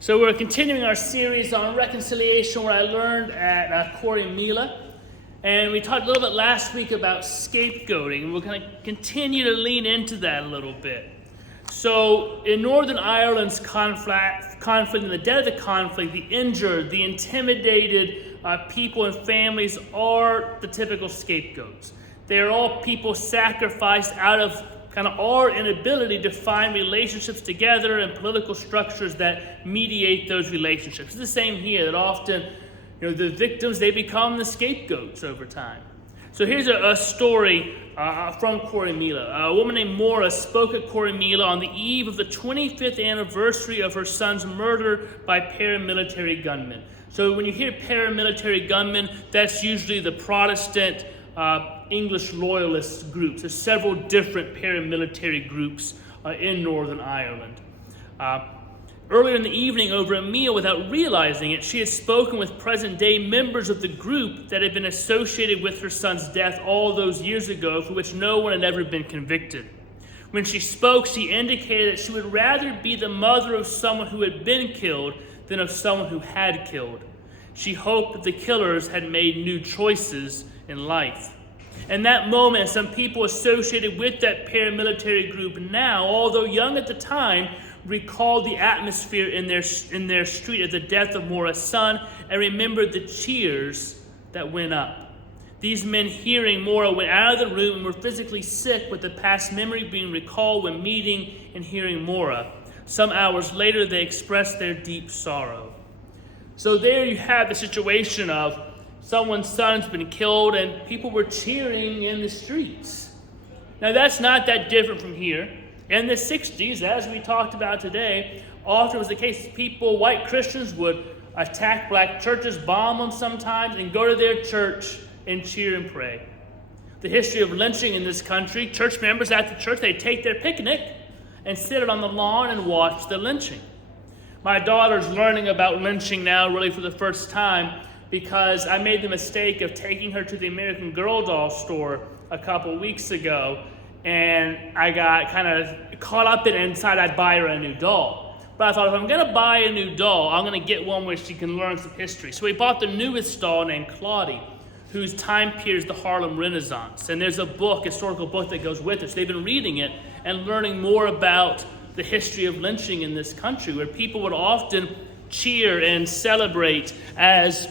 So we're continuing our series on reconciliation, what I learned at Corrymeela. And we talked a little bit last week about scapegoating, and we're going to continue to lean into that a little bit. So in Northern Ireland's conflict, in the dead of the conflict, the injured, the intimidated people and families are the typical scapegoats. They are all people sacrificed out of our inability to find relationships together and political structures that mediate those relationships. It's the same here, that often, the victims, they become the scapegoats over time. So here's a story from Corrymeela. A woman named Maura spoke at Corrymeela on the eve of the 25th anniversary of her son's murder by paramilitary gunmen. So when you hear paramilitary gunmen, that's usually the Protestant English loyalist groups. There's several different paramilitary groups in Northern Ireland. Earlier in the evening, over a meal, without realizing it, she had spoken with present-day members of the group that had been associated with her son's death all those years ago, for which no one had ever been convicted. When she spoke, she indicated that she would rather be the mother of someone who had been killed than of someone who had killed. She hoped that the killers had made new choices in life. In that moment, some people associated with that paramilitary group now, although young at the time, recalled the atmosphere in their street at the death of Maura's son and remembered the cheers that went up. These men, hearing Maura, went out of the room and were physically sick with the past memory being recalled when meeting and hearing Maura. Some hours later, they expressed their deep sorrow. So there you have the situation of someone's son's been killed and people were cheering in the streets. Now that's not that different from here. In the 60s, as we talked about today, often was the case people, white Christians, would attack black churches, bomb them sometimes, and go to their church and cheer and pray. The history of lynching in this country, church members at the church, they'd take their picnic and sit on the lawn and watch the lynching. My daughter's learning about lynching now really for the first time, because I made the mistake of taking her to the American Girl doll store a couple weeks ago, and I got kind of caught up in it and decided I'd buy her a new doll. But I thought, if I'm going to buy a new doll, I'm going to get one where she can learn some history. So we bought the newest doll named Claudie, whose time period is the Harlem Renaissance. And there's a book, historical book, that goes with it. So they've been reading it and learning more about the history of lynching in this country, where people would often cheer and celebrate as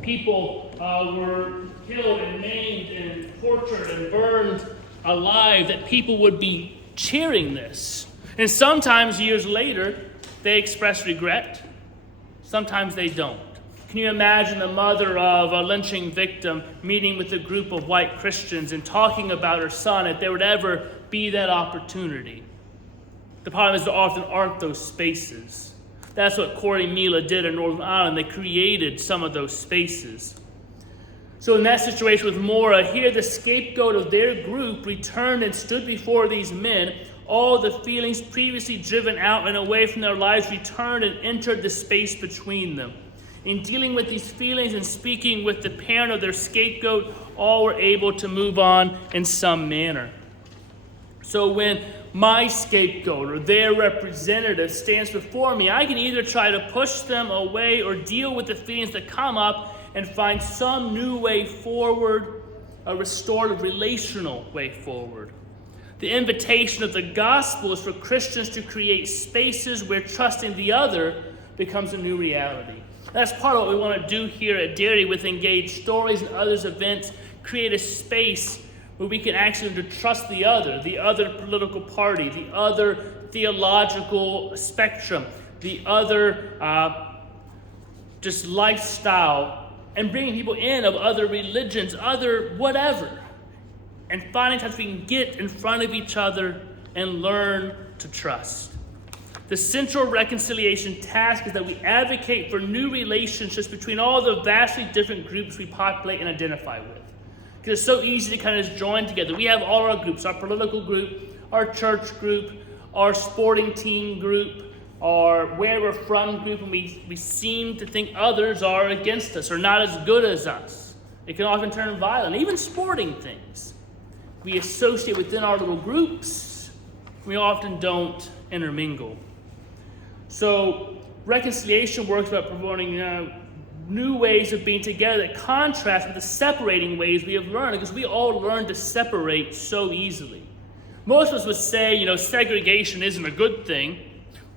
people were killed and maimed and tortured and burned alive, that people would be cheering this. And sometimes years later, they express regret. Sometimes they don't. Can you imagine the mother of a lynching victim meeting with a group of white Christians and talking about her son, if there would ever be that opportunity? The problem is there often aren't those spaces. That's what Corrymeela did in Northern Ireland. They created some of those spaces. So in that situation with Maura, here the scapegoat of their group returned and stood before these men. All the feelings previously driven out and away from their lives returned and entered the space between them. In dealing with these feelings and speaking with the parent of their scapegoat, all were able to move on in some manner. So when my scapegoat or their representative stands before me, I can either try to push them away or deal with the feelings that come up and find some new way forward, a restorative relational way forward. The invitation of the gospel is for Christians to create spaces where trusting the other becomes a new reality. That's part of what we want to do here at Dairy with Engaged Stories and others events, create a space where we can actually trust the other political party, the other theological spectrum, the other just lifestyle, and bringing people in of other religions, other whatever, and finding times we can get in front of each other and learn to trust. The central reconciliation task is that we advocate for new relationships between all the vastly different groups we populate and identify with. Because it's so easy to kind of just join together. We have all our groups, our political group, our church group, our sporting team group, our where we're from group, and we seem to think others are against us or not as good as us. It can often turn violent, even sporting things. We associate within our little groups. We often don't intermingle. So reconciliation works about promoting new ways of being together that contrast with the separating ways we have learned, because we all learn to separate so easily. Most of us would say, segregation isn't a good thing,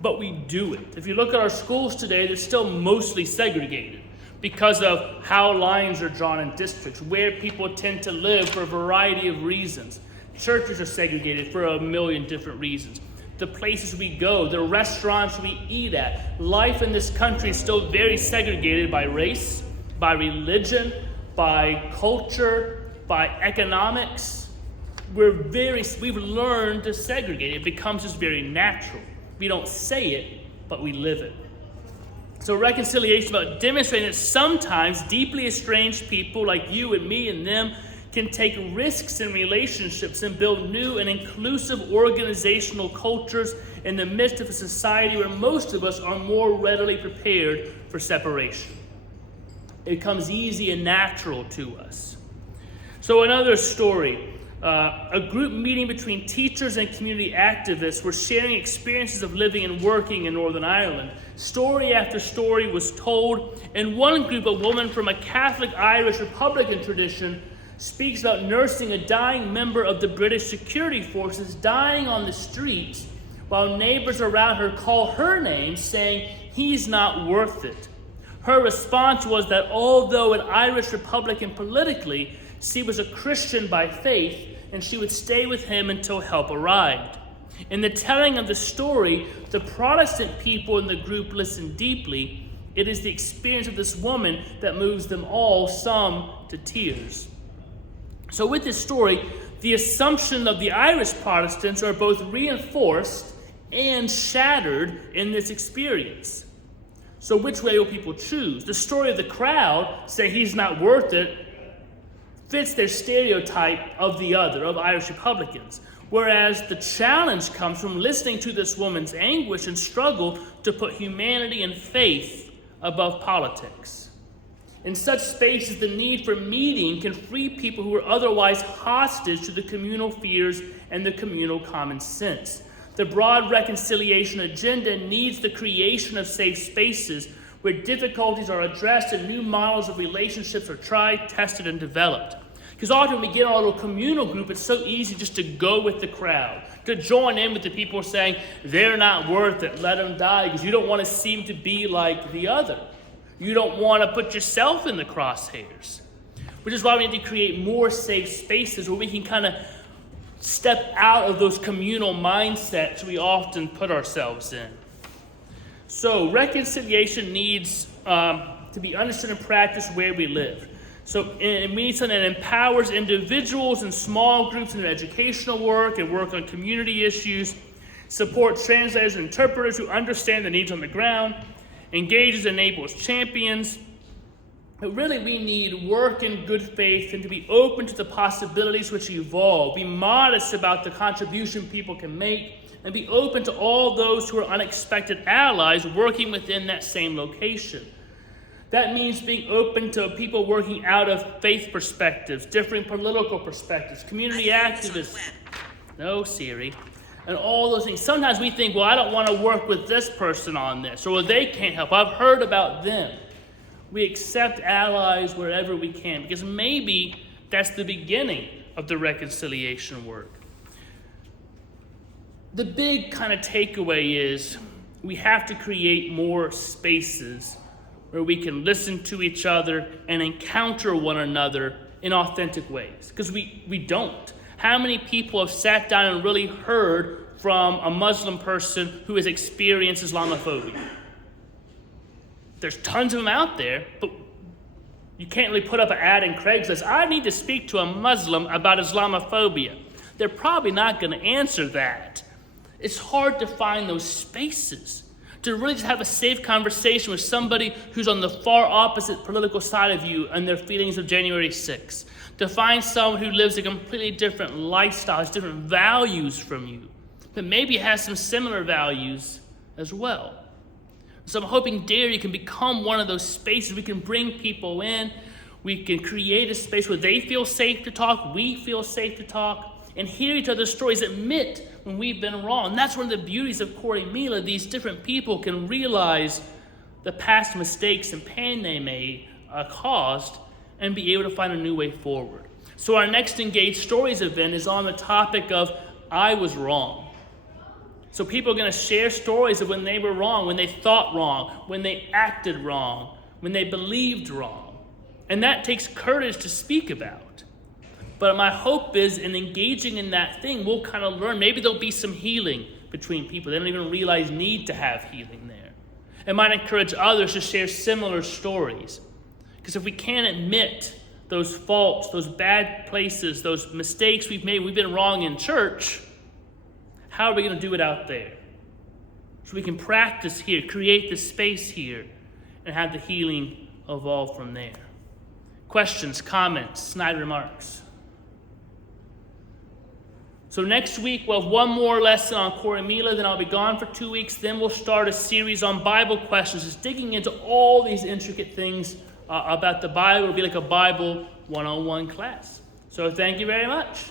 but we do it. If you look at our schools today, they're still mostly segregated because of how lines are drawn in districts, where people tend to live for a variety of reasons. Churches are segregated for a million different reasons. The places we go, the restaurants we eat at. Life in this country is still very segregated by race, by religion, by culture, by economics. We've learned to segregate. It becomes just very natural. We don't say it, but we live it. So reconciliation is about demonstrating that sometimes deeply estranged people like you and me and them can take risks in relationships and build new and inclusive organizational cultures in the midst of a society where most of us are more readily prepared for separation. It comes easy and natural to us. So another story. A group meeting between teachers and community activists were sharing experiences of living and working in Northern Ireland. Story after story was told. In one group, a woman from a Catholic Irish Republican tradition speaks about nursing a dying member of the British security forces dying on the streets, while neighbors around her call her name, saying, "He's not worth it." Her response was that although an Irish Republican politically, she was a Christian by faith, and she would stay with him until help arrived. In the telling of the story, the Protestant people in the group listened deeply. It is the experience of this woman that moves them all, some to tears. So with this story, the assumption of the Irish Protestants are both reinforced and shattered in this experience. So which way will people choose? The story of the crowd saying he's not worth it fits their stereotype of the other, of Irish Republicans. Whereas the challenge comes from listening to this woman's anguish and struggle to put humanity and faith above politics. In such spaces, the need for meeting can free people who are otherwise hostage to the communal fears and the communal common sense. The broad reconciliation agenda needs the creation of safe spaces where difficulties are addressed and new models of relationships are tried, tested, and developed. Because often when we get in our little communal group, it's so easy just to go with the crowd, to join in with the people saying, they're not worth it, let them die, because you don't want to seem to be like the other. You don't want to put yourself in the crosshairs. Which is why we need to create more safe spaces where we can kind of step out of those communal mindsets we often put ourselves in. So reconciliation needs to be understood and practiced where we live. So we need something that empowers individuals and small groups in their educational work and work on community issues, support translators and interpreters who understand the needs on the ground, engages and enables champions. But really we need work in good faith and to be open to the possibilities which evolve, be modest about the contribution people can make, and be open to all those who are unexpected allies working within that same location. That means being open to people working out of faith perspectives, different political perspectives, community activists. No, Siri. And all those things. Sometimes we think, well, I don't want to work with this person on this, or well, they can't help. I've heard about them. We accept allies wherever we can, because maybe that's the beginning of the reconciliation work. The big kind of takeaway is we have to create more spaces where we can listen to each other and encounter one another in authentic ways. Because we don't. How many people have sat down and really heard from a Muslim person who has experienced Islamophobia? There's tons of them out there, but you can't really put up an ad in Craigslist, I need to speak to a Muslim about Islamophobia. They're probably not going to answer that. It's hard to find those spaces to really just have a safe conversation with somebody who's on the far opposite political side of you and their feelings of January 6th. To find someone who lives a completely different lifestyle, has different values from you, but maybe has some similar values as well. So I'm hoping Dairy can become one of those spaces. We can bring people in. We can create a space where they feel safe to talk, we feel safe to talk, and hear each other's stories, admit when we've been wrong. And that's one of the beauties of Corrymeela. These different people can realize the past mistakes and pain they may caused and be able to find a new way forward. So our next Engage Stories event is on the topic of I was wrong. So people are going to share stories of when they were wrong, when they thought wrong, when they acted wrong, when they believed wrong. And that takes courage to speak about. But my hope is in engaging in that thing, we'll kind of learn. Maybe there'll be some healing between people. They don't even realize need to have healing there. It might encourage others to share similar stories. Because if we can't admit those faults, those bad places, those mistakes we've made, we've been wrong in church, how are we going to do it out there? So we can practice here, create the space here, and have the healing evolve from there. Questions, comments, snide remarks? So next week, we'll have one more lesson on Corrymeela, then I'll be gone for 2 weeks. Then we'll start a series on Bible questions, just digging into all these intricate things about the Bible. It'll be like a Bible 101 class. So thank you very much.